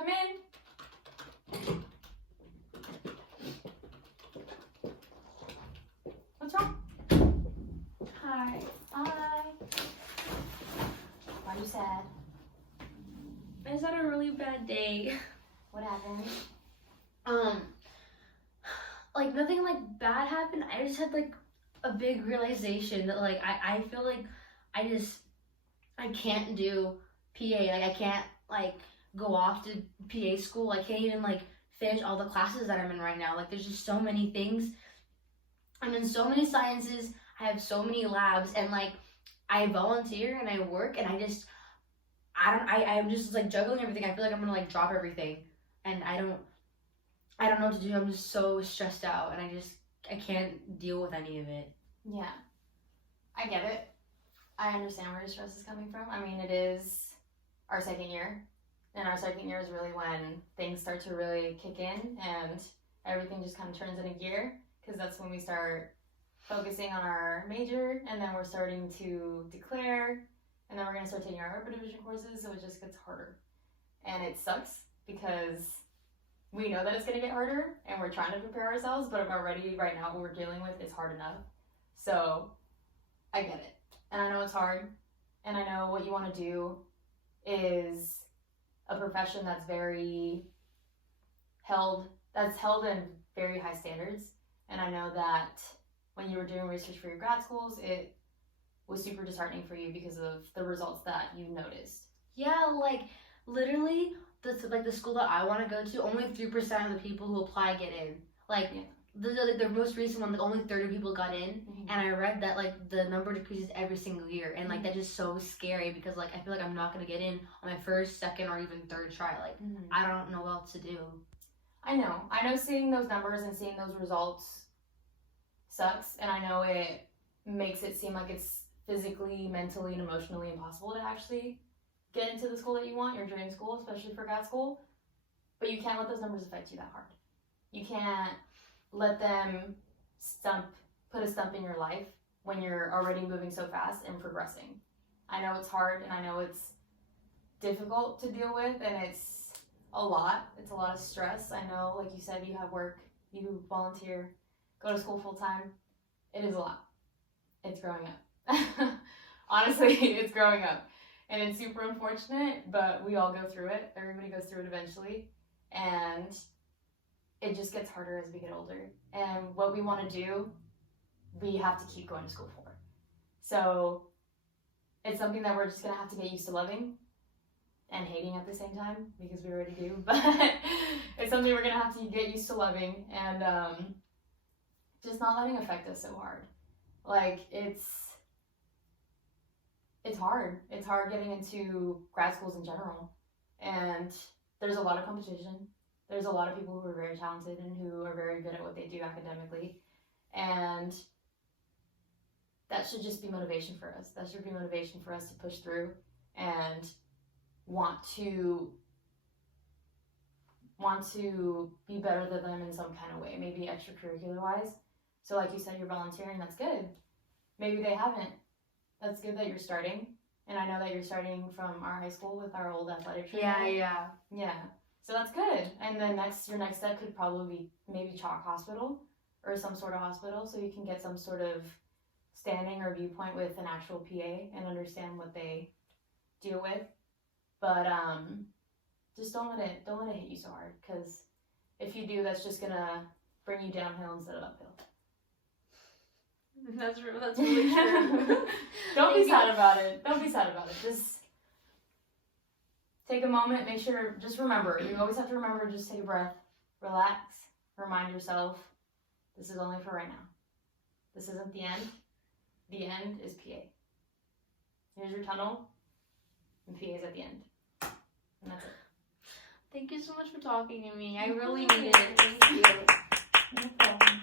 Come in. What's wrong? Hi. Hi. Why are you sad? I just had a really bad day. What happened? Like nothing like bad happened. I just had like a big realization that like I feel like I can't do PA. Like I can't like go off to PA school. I can't even like finish all the classes that I'm in right now. Like there's just so many things. I'm in so many sciences. I have so many labs and like I volunteer and I work and I'm just like juggling everything. I feel like I'm gonna like drop everything and I don't know what to do. I'm just so stressed out and I can't deal with any of it. Yeah. I get it. I understand where your stress is coming from. I mean, it is our second year. And our second year is really when things start to really kick in and everything just kind of turns into gear. Because that's when we start focusing on our major and then we're starting to declare and then we're going to start taking our upper division courses. So it just gets harder. And it sucks because we know that it's going to get harder and we're trying to prepare ourselves, but already right now what we're dealing with is hard enough. So I get it. And I know it's hard. And I know what you want to do is a profession that's held in very high standards. And I know that when you were doing research for your grad schools, it was super disheartening for you because of the results that you noticed. Yeah, like literally the school that I want to go to, only 3% of the people who apply get in. Like Yeah. the most recent one, like only 30 people got in, Mm-hmm. and I read that like the number decreases every single year, and like that's just so scary because like I feel like I'm not gonna get in on my first, second, or even third try. Like I don't know what else to do. I know seeing those numbers and seeing those results sucks, and I know it makes it seem like it's physically, mentally, and emotionally impossible to actually get into the school that you want, your dream school, especially for grad school. But you can't let those numbers affect you that hard. You can't let them put a stump in your life when you're already moving so fast and progressing. I know it's hard and I know it's difficult to deal with and it's a lot. It's a lot of stress. I know, like you said, you have work, you volunteer, go to school full time. It is a lot. It's growing up. Honestly, it's growing up. And it's super unfortunate, but we all go through it. Everybody goes through it eventually. And it just gets harder as we get older. And what we want to do, we have to keep going to school for. So it's something that we're just going to have to get used to loving and hating at the same time, because we already do. But it's something we're going to have to get used to loving and just not letting affect us so hard. Like, it's hard. It's hard getting into grad schools in general. And there's a lot of competition. There's a lot of people who are very talented and who are very good at what they do academically. And that should just be motivation for us. That should be motivation for us to push through and want to be better than them in some kind of way, maybe extracurricular wise. So like you said, you're volunteering, that's good. Maybe they haven't. That's good that you're starting. And I know that you're starting from our high school with our old athletic trainer. Yeah. So that's good. And then your next step could probably be maybe Chalk Hospital or some sort of hospital, so you can get some sort of standing or viewpoint with an actual PA and understand what they deal with. But just don't let it hit you so hard, because if you do, that's just gonna bring you downhill instead of uphill. That's really true. Don't be sad about it. Just take a moment, just remember. You always have to remember, just take a breath, relax, remind yourself, this is only for right now. This isn't the end. The end is PA. Here's your tunnel, and PA is at the end. And that's it. Thank you so much for talking to me. I really needed it. Thank you. No problem.